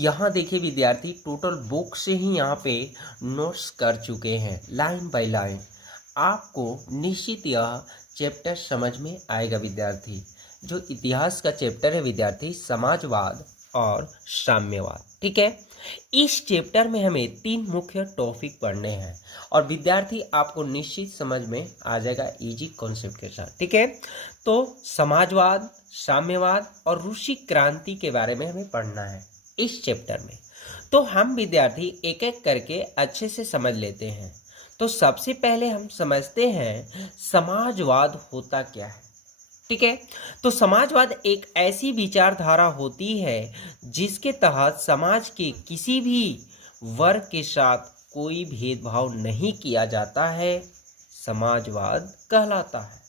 यहाँ देखिए विद्यार्थी, टोटल बुक से ही यहाँ पे नोट्स कर चुके हैं लाइन बाय लाइन। आपको निश्चित यह चैप्टर समझ में आएगा विद्यार्थी। जो इतिहास का चैप्टर है विद्यार्थी, समाजवाद और साम्यवाद, ठीक है। इस चैप्टर में हमें 3 मुख्य टॉपिक पढ़ने हैं और विद्यार्थी आपको निश्चित समझ में आ जाएगा इजी कॉन्सेप्ट के साथ, ठीक है। तो समाजवाद, साम्यवाद और रूसी क्रांति के बारे में हमें पढ़ना है इस चैप्टर में। तो हम विद्यार्थी एक एक करके अच्छे से समझ लेते हैं। तो सबसे पहले हम समझते हैं समाजवाद होता क्या है, ठीक है। तो समाजवाद एक ऐसी विचारधारा होती है जिसके तहत समाज के किसी भी वर्ग के साथ कोई भेदभाव नहीं किया जाता है, समाजवाद कहलाता है।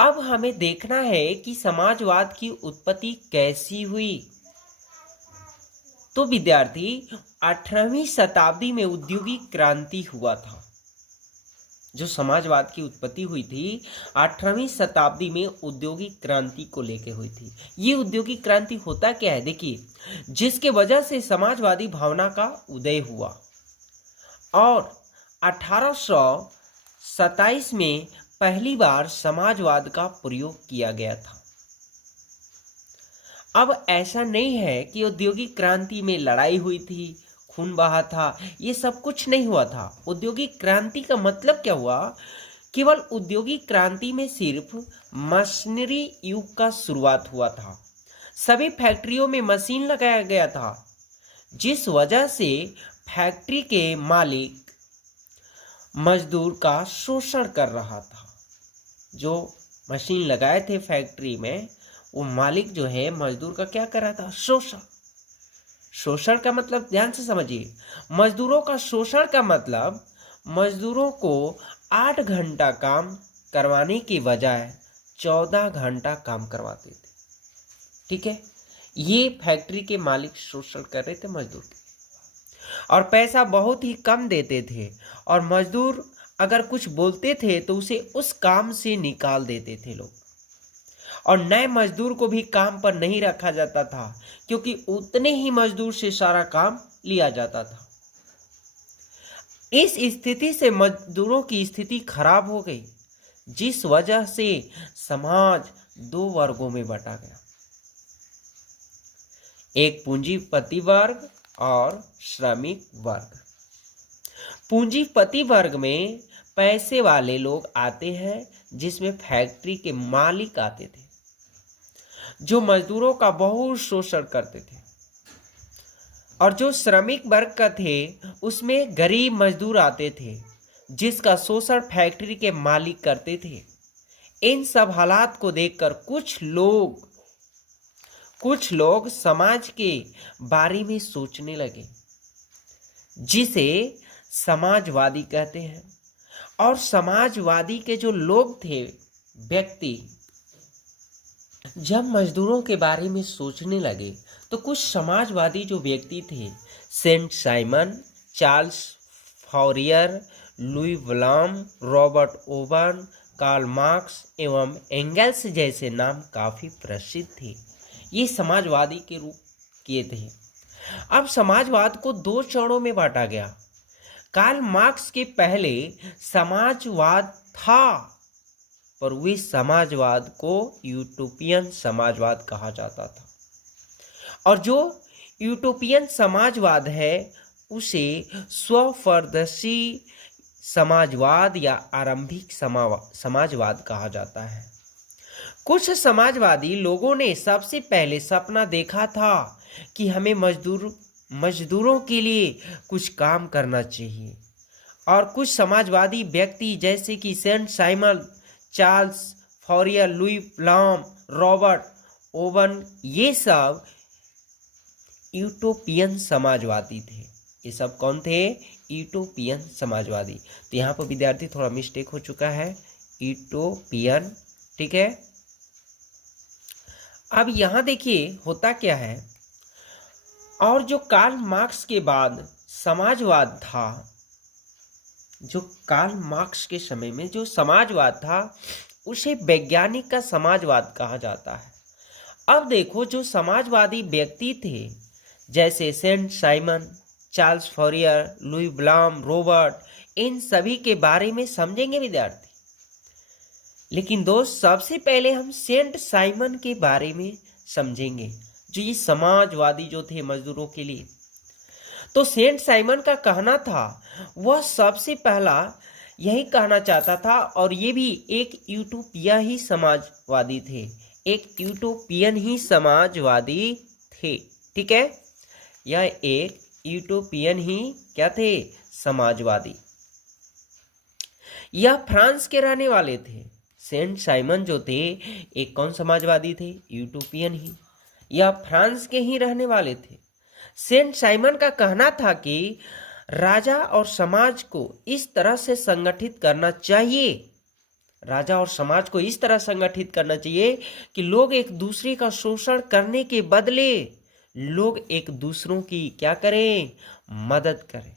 अब हमें देखना है कि समाजवाद की उत्पत्ति कैसी हुई। तो विद्यार्थी 18वीं शताब्दी में औद्योगिक क्रांति हुआ था। जो समाजवाद की उत्पत्ति हुई थी 18वीं शताब्दी में औद्योगिक क्रांति को लेकर हुई थी। ये औद्योगिक क्रांति होता क्या है देखिए, जिसके वजह से समाजवादी भावना का उदय हुआ और 1827 में पहली बार समाजवाद का प्रयोग किया गया था। अब ऐसा नहीं है कि औद्योगिक क्रांति में लड़ाई हुई थी, खून बहा था, ये सब कुछ नहीं हुआ था। औद्योगिक क्रांति का मतलब क्या हुआ, केवल औद्योगिक क्रांति में सिर्फ मशीनरी युग का शुरुआत हुआ था। सभी फैक्ट्रियों में मशीन लगाया गया था, जिस वजह से फैक्ट्री के मालिक मजदूर का शोषण कर रहा था। जो मशीन लगाए थे फैक्ट्री में, वो मालिक जो है मजदूर का क्या कर रहा था, शोषण। शोषण का मतलब ध्यान से समझिए, मजदूरों का शोषण का मतलब मजदूरों को 8 घंटा काम करवाने की बजाय 14 घंटा काम करवाते थे, ठीक है। ये फैक्ट्री के मालिक शोषण कर रहे थे मजदूर के, और पैसा बहुत ही कम देते थे, और मजदूर अगर कुछ बोलते थे तो उसे उस काम से निकाल देते थे लोग, और नए मजदूर को भी काम पर नहीं रखा जाता था क्योंकि उतने ही मजदूर से सारा काम लिया जाता था। इस स्थिति से मजदूरों की स्थिति खराब हो गई, जिस वजह से समाज 2 वर्गों में बंटा गया, एक पूंजीपति वर्ग और श्रमिक वर्ग। पूंजीपति वर्ग में पैसे वाले लोग आते हैं, जिसमें फैक्ट्री के मालिक आते थे जो मजदूरों का बहुत शोषण करते थे, और जो श्रमिक वर्ग का थे उसमें गरीब मजदूर आते थे जिसका शोषण फैक्ट्री के मालिक करते थे। इन सब हालात को देखकर कुछ लोग समाज के बारे में सोचने लगे, जिसे समाजवादी कहते हैं। और समाजवादी के जो लोग थे, व्यक्ति, जब मजदूरों के बारे में सोचने लगे तो कुछ समाजवादी जो व्यक्ति थे, Saint Simon, Charles Fourier, Louis Blanc, Robert Owen, Karl Marx एवं एंगल्स जैसे नाम काफी प्रसिद्ध थे। ये समाजवादी के रूप किए थे। अब समाजवाद को 2 चरणों में बांटा गया। कार्ल मार्क्स के पहले समाजवाद था, पर वे समाजवाद को यूटोपियन समाजवाद कहा जाता था, और जो यूटोपियन समाजवाद है उसे स्वफरदर्शी समाजवाद या आरंभिक समाजवाद कहा जाता है। कुछ समाजवादी लोगों ने सबसे पहले सपना देखा था कि हमें मजदूरों के लिए कुछ काम करना चाहिए, और कुछ समाजवादी व्यक्ति जैसे कि Saint Simon, Charles Fourier, Louis Blanc, Robert Owen, ये सब यूटोपियन समाजवादी थे। ये सब कौन थे, यूटोपियन समाजवादी। तो यहाँ पर विद्यार्थी थोड़ा मिस्टेक हो चुका है, यूटोपियन, ठीक है। अब यहाँ देखिए होता क्या है, और जो कार्ल मार्क्स के बाद समाजवाद था, जो कार्ल मार्क्स के समय में जो समाजवाद था उसे वैज्ञानिक का समाजवाद कहा जाता है। अब देखो, जो समाजवादी व्यक्ति थे जैसे Saint Simon, Charles Fourier, Louis Blanc, Robert, इन सभी के बारे में समझेंगे विद्यार्थी। लेकिन दोस्त सबसे पहले हम सेंट साइमन के बारे में समझेंगे, जो ये समाजवादी जो थे मजदूरों के लिए। तो सेंट साइमन का कहना था, वह सबसे पहला यही कहना चाहता था, और ये भी एक यूटोपिया ही समाजवादी थे, एक यूटोपियन ही समाजवादी थे। ठीक है, यह एक यूटोपियन ही क्या थे, समाजवादी। यह फ्रांस के रहने वाले थे। सेंट साइमन जो थे एक कौन समाजवादी थे, यूटोपियन ही। यह फ्रांस के ही रहने वाले थे। सेंट साइमन का कहना था कि राजा और समाज को इस तरह से संगठित करना चाहिए, राजा और समाज को इस तरह संगठित करना चाहिए कि लोग एक दूसरे का शोषण करने के बदले लोग एक दूसरों की क्या करें, मदद करें।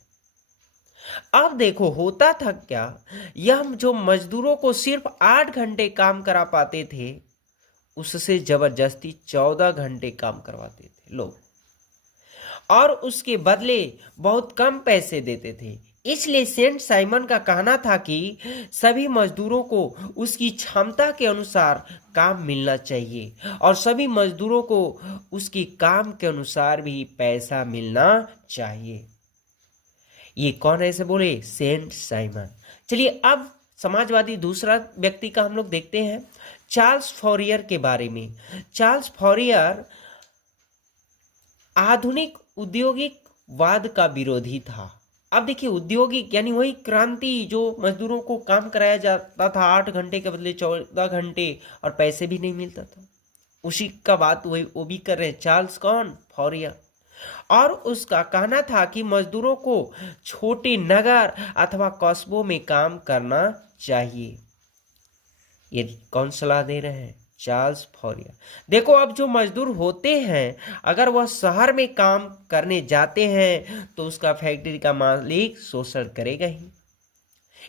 अब देखो होता था क्या, यह जो मजदूरों को सिर्फ 8 घंटे काम करा पाते थे, उससे जबरदस्ती 14 घंटे काम करवाते थे लोग, और उसके बदले बहुत कम पैसे देते थे। इसलिए सेंट साइमन का कहना था कि सभी मजदूरों को उसकी क्षमता के अनुसार काम मिलना चाहिए, और सभी मजदूरों को उसकी काम के अनुसार भी पैसा मिलना चाहिए। ये कौन ऐसे बोले, सेंट साइमन। चलिए अब समाजवादी दूसरा व्यक्ति का हम लोग देखते हैं, चार्ल्स फॉरियर के बारे में। चार्ल्स फॉरियर आधुनिक औद्योगिक वाद का विरोधी था। अब देखिए औद्योगिक यानी वही क्रांति, जो मजदूरों को काम कराया जाता था 8 घंटे के बदले 14 घंटे, और पैसे भी नहीं मिलता था, उसी का बात वही वो भी कर रहे हैं, चार्ल्स कौन, फॉरियर। और उसका कहना था कि मजदूरों को छोटे नगर अथवा कस्बों में काम करना चाहिए। ये कौन सलाह दे रहे हैं, चार्ल्स फॉरियर। देखो अब जो मजदूर होते हैं, अगर वह शहर में काम करने जाते हैं तो उसका फैक्ट्री का मालिक शोषण करेगा ही।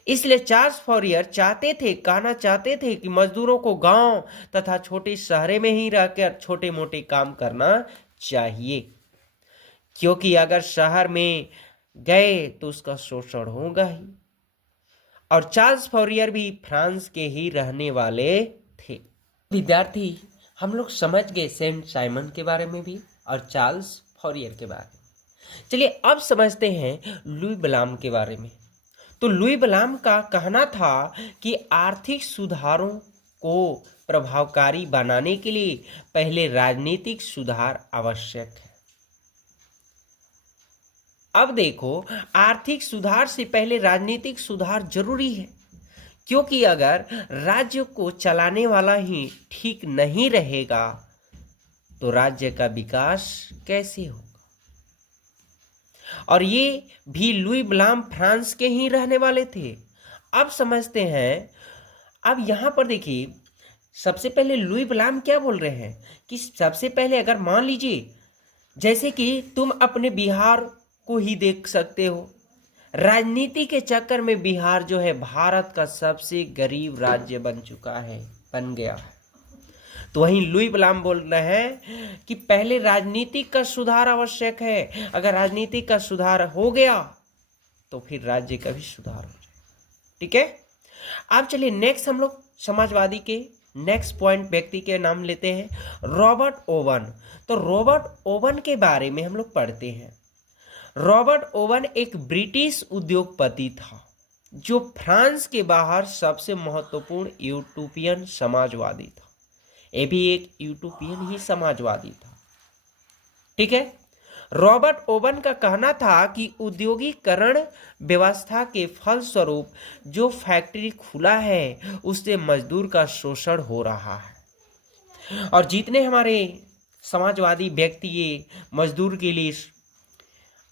इसलिए चार्ल्स फॉरियर कहना चाहते थे कि मजदूरों को गांव तथा छोटे शहरों में ही रहकर छोटे मोटे काम करना चाहिए, क्योंकि अगर शहर में गए तो उसका शोषण होगा ही। और चार्ल्स फॉरियर भी फ्रांस के ही रहने वाले थे। विद्यार्थी हम लोग समझ गए सेंट साइमन के बारे में भी और चार्ल्स फॉरियर के बारे में। चलिए अब समझते हैं लुई ब्लाम के बारे में। तो लुई ब्लाम का कहना था कि आर्थिक सुधारों को प्रभावकारी बनाने के लिए पहले राजनीतिक सुधार आवश्यक है। अब देखो आर्थिक सुधार से पहले राजनीतिक सुधार जरूरी है, क्योंकि अगर राज्य को चलाने वाला ही ठीक नहीं रहेगा तो राज्य का विकास कैसे होगा। और ये भी लुई ब्लाम फ्रांस के ही रहने वाले थे। अब समझते हैं, अब यहां पर देखिए सबसे पहले लुई ब्लाम क्या बोल रहे हैं कि सबसे पहले अगर मान लीजिए जैसे कि तुम अपने बिहार को ही देख सकते हो, राजनीति के चक्कर में बिहार जो है भारत का सबसे गरीब राज्य बन गया है। तो वहीं लुई ब्लाम बोल रहे हैं कि पहले राजनीतिक का सुधार आवश्यक है, अगर राजनीतिक का सुधार हो गया तो फिर राज्य का भी सुधार हो जाएगा। ठीक है, अब चलिए नेक्स्ट हम लोग समाजवादी के नेक्स्ट पॉइंट व्यक्ति के नाम लेते हैं, रॉबर्ट ओवन। तो रॉबर्ट ओवन के बारे में हम लोग पढ़ते हैं। रॉबर्ट ओवन एक ब्रिटिश उद्योगपति था जो फ्रांस के बाहर सबसे महत्वपूर्ण यूटोपियन समाजवादी था। ये भी एक यूटोपियन ही समाजवादी था। ठीक है, रॉबर्ट ओवन का कहना था कि औद्योगिकरण व्यवस्था के फलस्वरूप जो फैक्ट्री खुला है उससे मजदूर का शोषण हो रहा है, और जितने हमारे समाजवादी व्यक्ति ये मजदूर के लिए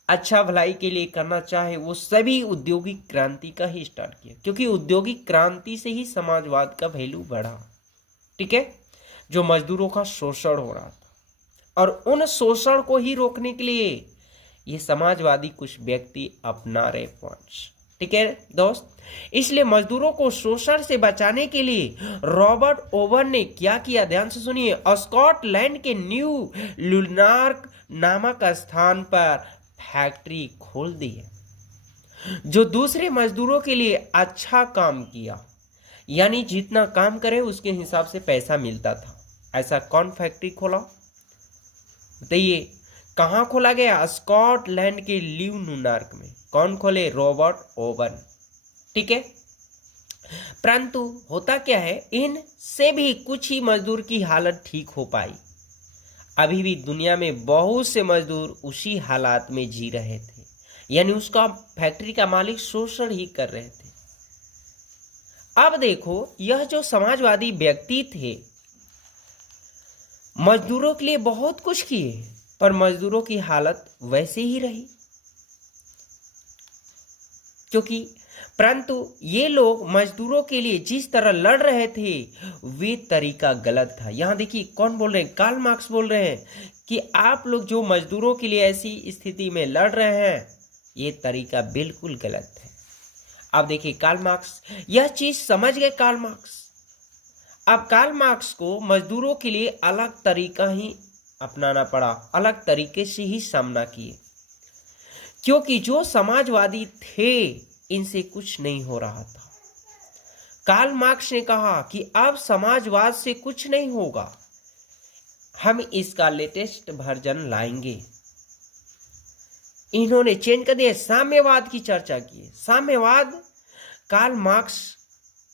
अच्छा भलाई के लिए करना चाहे वो सभी औद्योगिक क्रांति का ही स्टार्ट किया, क्योंकि औद्योगिक क्रांति से ही समाजवाद का वैल्यू बढ़ा। ठीक है, जो मजदूरों का शोषण हो रहा था, और उन शोषण को ही रोकने के लिए ये समाजवादी कुछ व्यक्ति अपना रहे पॉइंट्स। ठीक है दोस्त, इसलिए मजदूरों को शोषण से बचाने के लिए रॉबर्ट ओवन ने क्या किया, ध्यान से सुनिए। स्कॉटलैंड के न्यू लुनार्क नामक स्थान पर फैक्ट्री खोल दी है, जो दूसरे मजदूरों के लिए अच्छा काम किया, यानी जितना काम करे उसके हिसाब से पैसा मिलता था। ऐसा कौन फैक्ट्री खोला बताइए? कहाँ खोला गया? स्कॉटलैंड के लीव न्यूयॉर्क में। कौन खोले? Robert oven. ठीक है। परंतु होता क्या है, इन से भी कुछ ही मजदूर की हालत ठीक हो पाई। अभी भी दुनिया में बहुत से मजदूर उसी हालात में जी रहे थे, यानी उसका फैक्ट्री का मालिक शोषण ही कर रहे थे। अब देखो, यह जो समाजवादी व्यक्ति थे, मजदूरों के लिए बहुत कुछ किए, पर मजदूरों की हालत वैसे ही रही, क्योंकि परंतु ये लोग मजदूरों के लिए जिस तरह लड़ रहे थे वे तरीका गलत था। यहां देखिए कौन बोल रहे हैं? कार्ल मार्क्स बोल रहे हैं कि आप लोग जो मजदूरों के लिए ऐसी स्थिति में लड़ रहे हैं, ये तरीका बिल्कुल गलत है। अब देखिए कार्ल मार्क्स यह चीज समझ गए। कार्ल मार्क्स, अब कार्ल मार्क्स को मजदूरों के लिए अलग तरीका ही अपनाना पड़ा, अलग तरीके से ही सामना किए, क्योंकि जो समाजवादी थे इनसे कुछ नहीं हो रहा था। कार्ल मार्क्स ने कहा कि अब समाजवाद से कुछ नहीं होगा, हम इसका लेटेस्ट वर्जन लाएंगे। इन्होंने चेंज कर दिया, साम्यवाद की चर्चा की। साम्यवाद कार्ल मार्क्स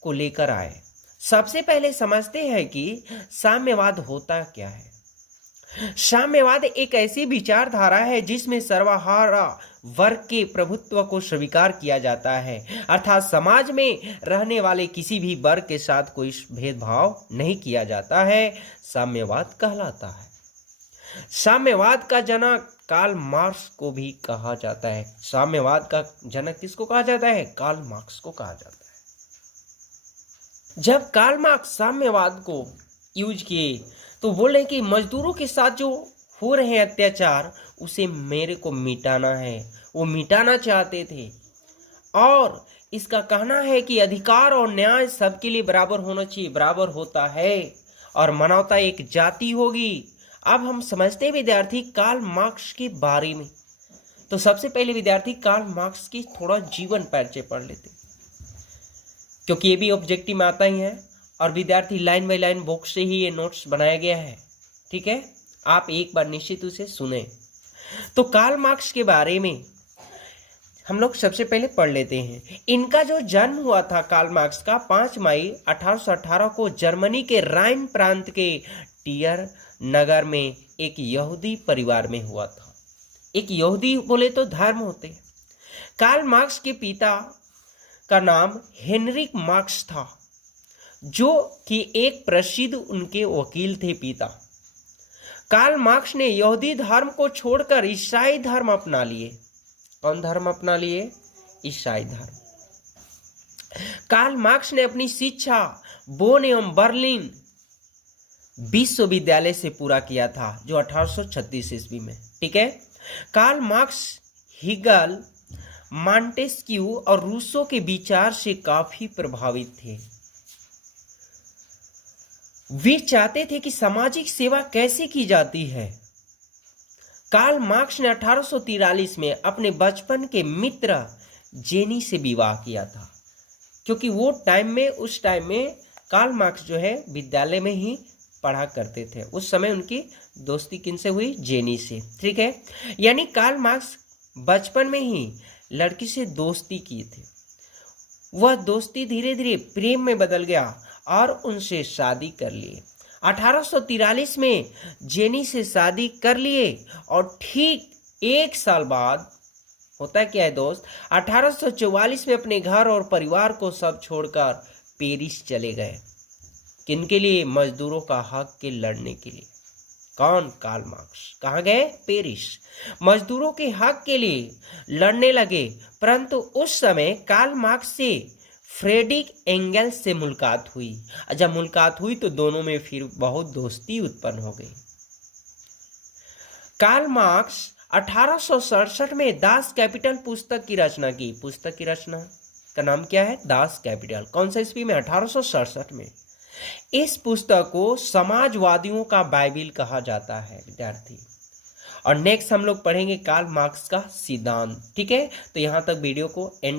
को लेकर आए। सबसे पहले समझते हैं कि साम्यवाद होता क्या है। साम्यवाद एक ऐसी विचारधारा है जिसमें सर्वहारा वर्ग के प्रभुत्व को स्वीकार किया जाता है, अर्थात समाज में रहने वाले किसी भी वर्ग के साथ कोई भेदभाव नहीं किया जाता है, साम्यवाद कहलाता है। साम्यवाद का जनक कार्ल मार्क्स को भी कहा जाता है। साम्यवाद का जनक किसको कहा जाता है? कार्ल मार्क्स को कहा जाता है। जब कार्ल मार्क्स साम्यवाद को यूज किए तो बोल रहे कि मजदूरों के साथ जो हो रहे हैं अत्याचार, उसे मेरे को मिटाना है। वो मिटाना चाहते थे, और इसका कहना है कि अधिकार और न्याय सबके लिए बराबर होना चाहिए, बराबर होता है, और मानवता एक जाति होगी। अब हम समझते हैं विद्यार्थी कार्ल मार्क्स के बारे में। तो सबसे पहले विद्यार्थी कार्ल मार्क्स की थोड़ा जीवन परिचय पढ़ लेते, क्योंकि ये भी ऑब्जेक्टिव में आता ही है, और विद्यार्थी लाइन बाय लाइन बुक से ही ये नोट्स बनाया गया है। ठीक है, आप एक बार निश्चित उसे सुने। तो कार्ल मार्क्स के बारे में हम लोग सबसे पहले पढ़ लेते हैं। इनका जो जन्म हुआ था कार्ल मार्क्स का 5 मई 1818 को जर्मनी के राइन प्रांत के टियर नगर में एक यहूदी परिवार में हुआ था। एक यहूदी बोले तो धर्म होते हैं। कार्ल मार्क्स के पिता का नाम हेनरिक मार्क्स था, जो कि एक प्रसिद्ध उनके वकील थे पिता। कार्ल मार्क्स ने यहूदी धर्म को छोड़कर ईसाई धर्म अपना लिए। कौन धर्म अपना लिए? ईसाई धर्म। कार्ल मार्क्स ने अपनी शिक्षा बोन एवं बर्लिन विश्वविद्यालय से पूरा किया था, जो 1836 ईस्वी में। ठीक है। कार्ल मार्क्स हिगल, मॉन्टेस्क्यू और रूसो के विचार से काफी प्रभावित थे। वे चाहते थे कि सामाजिक सेवा कैसे की जाती है। कार्ल मार्क्स ने 1843 में अपने बचपन के मित्र जेनी से विवाह किया था, क्योंकि वो उस टाइम में कार्ल मार्क्स जो है विद्यालय में ही पढ़ा करते थे। उस समय उनकी दोस्ती किनसे हुई? जेनी से। ठीक है, यानी कार्ल मार्क्स बचपन में ही लड़की से दोस्ती किए थे। वह दोस्ती धीरे धीरे प्रेम में बदल गया और उनसे शादी कर लिए। 1843 में जेनी से शादी कर लिए, और ठीक 1 साल बाद होता क्या है दोस्त, 1844 में अपने घर और परिवार को सब छोड़कर पेरिस चले गए। किनके लिए? मजदूरों का हक के लड़ने के लिए। कौन? Karl Marx. कहाँ गए? पेरिस। मजदूरों के हक के लिए लड़ने लगे। परंतु उस समय कार्ल मार्क्स से फ्रेडरिक एंगल्स से मुलाकात हुई। जब मुलाकात हुई तो दोनों में फिर बहुत दोस्ती उत्पन्न हो गई। कार्ल मार्क्स 1867 में दास कैपिटल पुस्तक की रचना की। पुस्तक की रचना का नाम क्या है? Das Kapital. कौन सा ईस्वी में? 1867 में। इस पुस्तक को समाजवादियों का बाइबिल कहा जाता है विद्यार्थी। और नेक्स्ट हम लोग पढ़ेंगे कार्ल मार्क्स का सिद्धांत। ठीक है, तो यहाँ तक वीडियो को एंड